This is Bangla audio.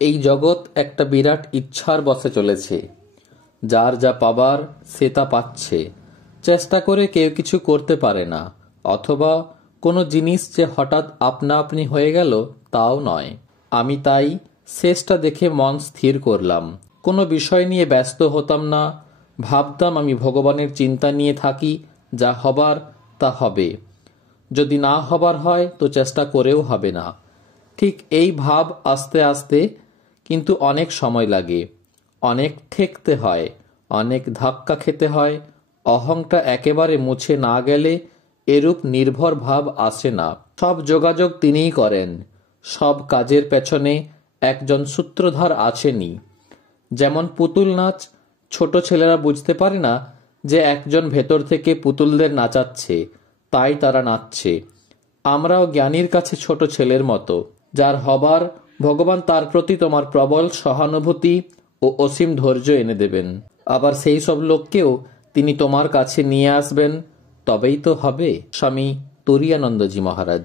এই জগৎ একটা বিরাট ইচ্ছার বশে চলেছে। যার যা পাবার সে তা পাচ্ছে। চেষ্টা করে কেউ কিছু করতে পারে না, অথবা কোনো জিনিস যে হঠাৎ আপনা আপনি হয়ে গেল তাও নয়। আমি তাই শেষটা দেখে মন স্থির করলাম। কোনো বিষয় নিয়ে ব্যস্ত হতাম না। ভাবতাম আমি ভগবানের চিন্তা নিয়ে থাকি, যা হবার তা হবে। যদি না হবার হয় তো চেষ্টা করেও হবে না। ঠিক এই ভাব আস্তে আস্তে, কিন্তু অনেক সময় লাগে, অনেক ঠেকতে হয়, অনেক ধাক্কা খেতে হয়। অহংটা একেবারে মুছে না গেলে এরূপ নির্ভর ভাব আসে না। সব যোগাযোগ তিনিই করেন। সব কাজের পেছনে একজন সূত্রধার আছেনই। যেমন পুতুল নাচ, ছোট ছেলেরা বুঝতে পারে না যে একজন ভেতর থেকে পুতুলদের নাচাচ্ছে, তাই তারা নাচছে। আমরাও জ্ঞানীর কাছে ছোট ছেলের মতো। যার হবার, ভগবান তার প্রতি তোমার প্রবল সহানুভূতি ও অসীম ধৈর্য এনে দেবেন। আবার সেই সব লোককেও তিনি তোমার কাছে নিয়ে আসবেন, তবেই তো হবে। স্বামী তুরীয়ানন্দজি মহারাজ।